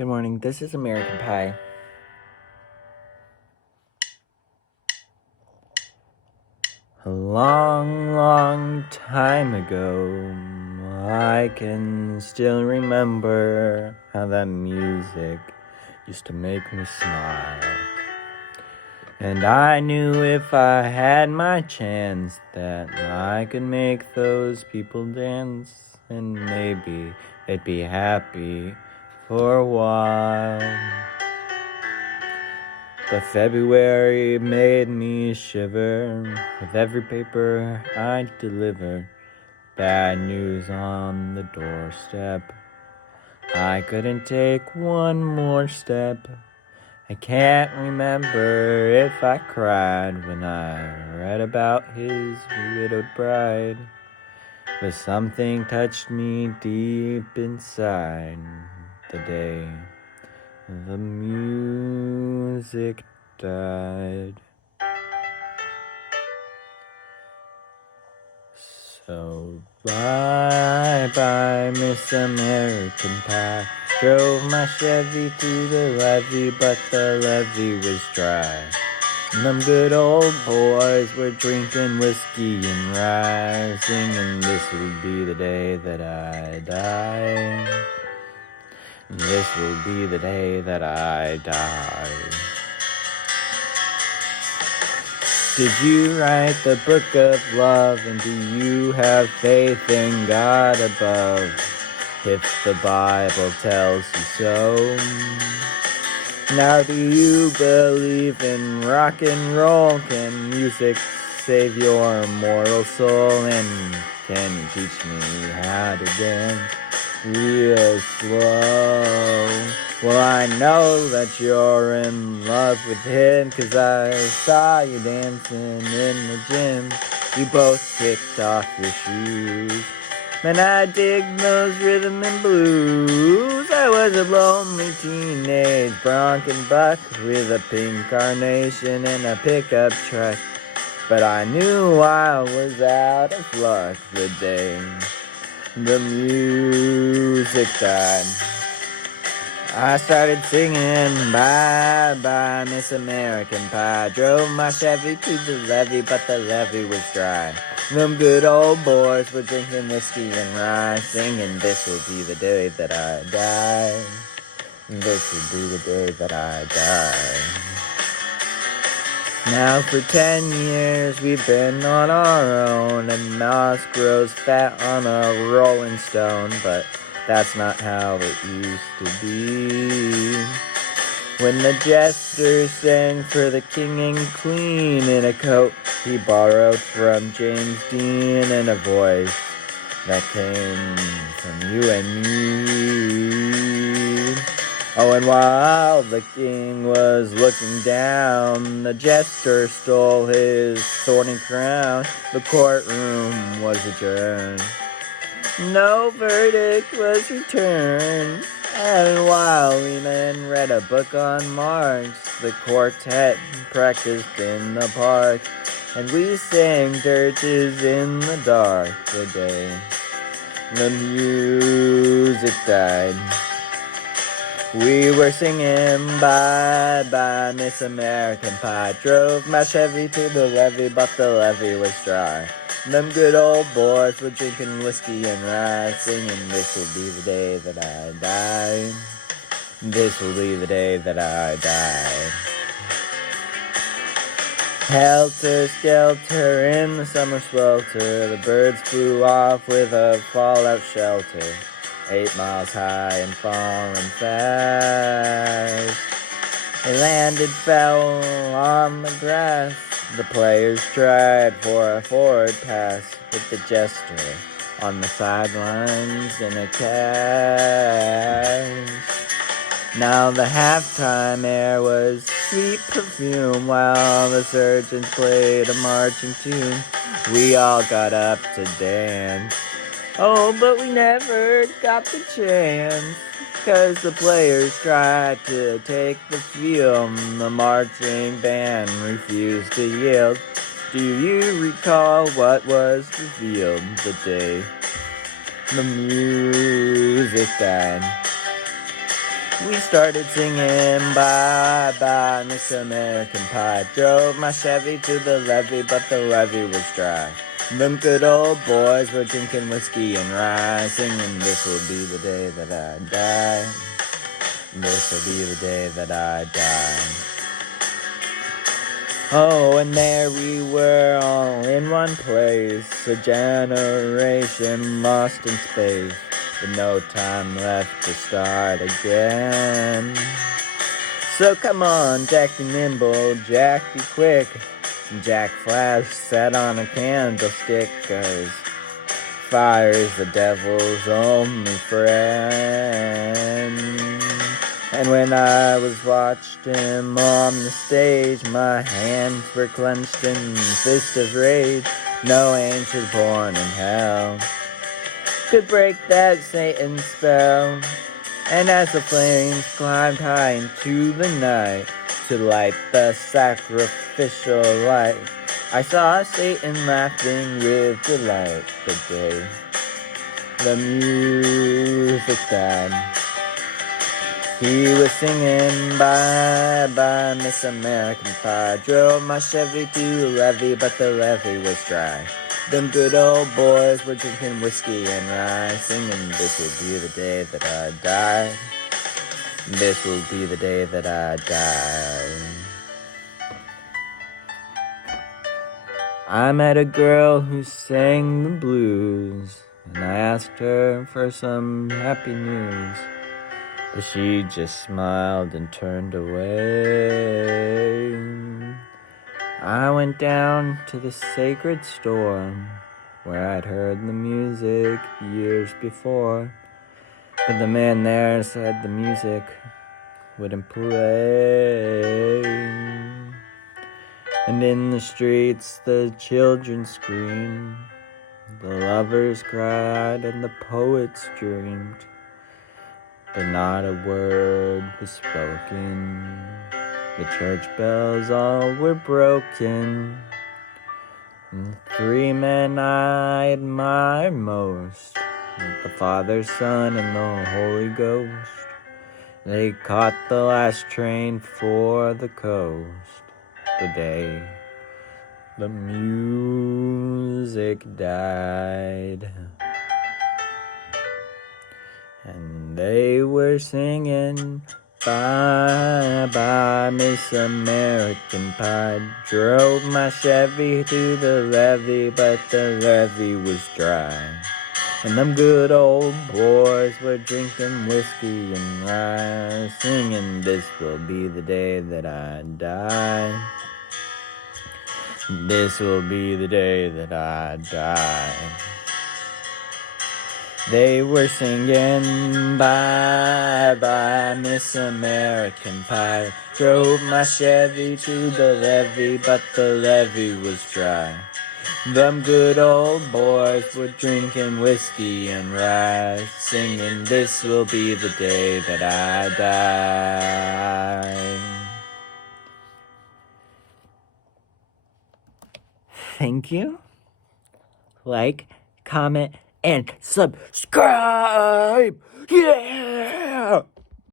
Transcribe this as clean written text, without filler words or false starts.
Good morning. This is American Pie. A long, long time ago, I can still remember how that music used to make me smile. And I knew if I had my chance that I could make those people dance, and maybe they'd be happy for a while. But February made me shiver with every paper I delivered. Bad news on the doorstep. I couldn't take one more step. I can't remember if I cried when I read about his widowed bride. But something touched me deep inside the day the music died. So bye-bye, Miss American Pie. Drove my Chevy to the levee, but the levee was dry. And them good old boys were drinking whiskey and rye, singing, "This will be the day that I die. This will be the day that I die." Did you write the book of love, and do you have faith in God above? If the Bible tells you so. Now do you believe in rock and roll? Can music save your immortal soul? And can you teach me how to dance real slow? Well, I know that you're in love with him, 'cause I saw you dancing in the gym. You both kicked off your shoes. Man, I dig those rhythm and blues. I was a lonely teenage bronc and buck with a pink carnation and a pickup truck. But I knew I was out of luck the day the music died. I started singing, "Bye-bye, Miss American Pie." Drove my Chevy to the levee, but the levee was dry. Them good old boys were drinking whiskey and rye, singing, "This will be the day that I die. This will be the day that I die." Now for 10 years we've been on our own, and moss grows fat on a rolling stone, but that's not how it used to be. When the jester sang for the king and queen in a coat he borrowed from James Dean, and a voice that came from you and me. Oh, and while the king was looking down, the jester stole his thorny crown. The courtroom was adjourned. No verdict was returned. And while we men read a book on Marx, the quartet practiced in the park, and we sang dirges in the dark the day the music died. We were singing, "Bye-bye, Miss American Pie." Drove my Chevy to the levee, but the levee was dry. Them good old boys were drinking whiskey and rye, singing, "This will be the day that I die. This will be the day that I die." Helter-skelter in the summer swelter, the birds flew off with a fallout shelter, 8 miles high and falling fast. They landed, fell on the grass. The players tried for a forward pass, with the jester on the sidelines in a cast. Now the halftime air was sweet perfume, while the surgeons played a marching tune. We all got up to dance. Oh, but we never got the chance, 'cause the players tried to take the field. The marching band refused to yield. Do you recall what was revealed the day the music died? We started singing bye bye Miss American Pie. Drove my Chevy to the levee, but the levee was dry. Them good old boys were drinking whiskey and rye, singing this will be the day that I die. This will be the day that I die. Oh, and there we were all in one place, a generation lost in space, with no time left to start again. So come on, Jack be nimble, Jack be quick. Jack Flash sat on a candlestick, 'cause fire is the devil's only friend. And when I was watched him on the stage, my hands were clenched in fist of rage. No angel born in hell could break that Satan spell. And as the flames climbed high into the night to light the sacrificial light, I saw Satan laughing with delight the day the music died. He was singing bye bye Miss American Pie. Drove my Chevy to the levee, but the levee was dry. Them good old boys were drinking whiskey and rye, singing this will be the day that I die. This will be the day that I die. I met a girl who sang the blues, and I asked her for some happy news, but she just smiled and turned away. I went down to the sacred store where I'd heard the music years before, but the man there said the music wouldn't play. And in the streets the children screamed, the lovers cried, and the poets dreamed, but not a word was spoken. The church bells all were broken. And the three men I admire most, the Father, Son, and the Holy Ghost, they caught the last train for the coast the day the music died. And they were singing bye bye Miss American Pie. Drove my Chevy to the levee, but the levee was dry. And them good old boys were drinking whiskey and rye, singing this will be the day that I die. This will be the day that I die. They were singing bye bye Miss American Pie. Drove my Chevy to the levee, but the levee was dry. Them good old boys were drinking whiskey and rye, singing this will be the day that I die. Thank you. Like, comment, and subscribe. Yeah!